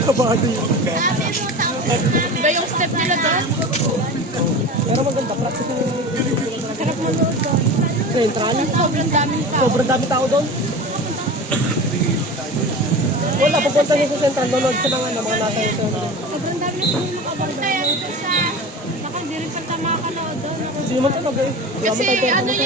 Kabady. Iba yung step nila doon. Pero maganda, practice mo. Sarap manood doon. Central? Sobrang daming tao. Sobrang dami tao doon. Wala, pupunta niyo sa Central, manood sa mga nasa ito. Sobrang dami na sila makabang doon. Baka hindi rin pagtama ka na doon. Hindi naman talaga eh. Kasi ano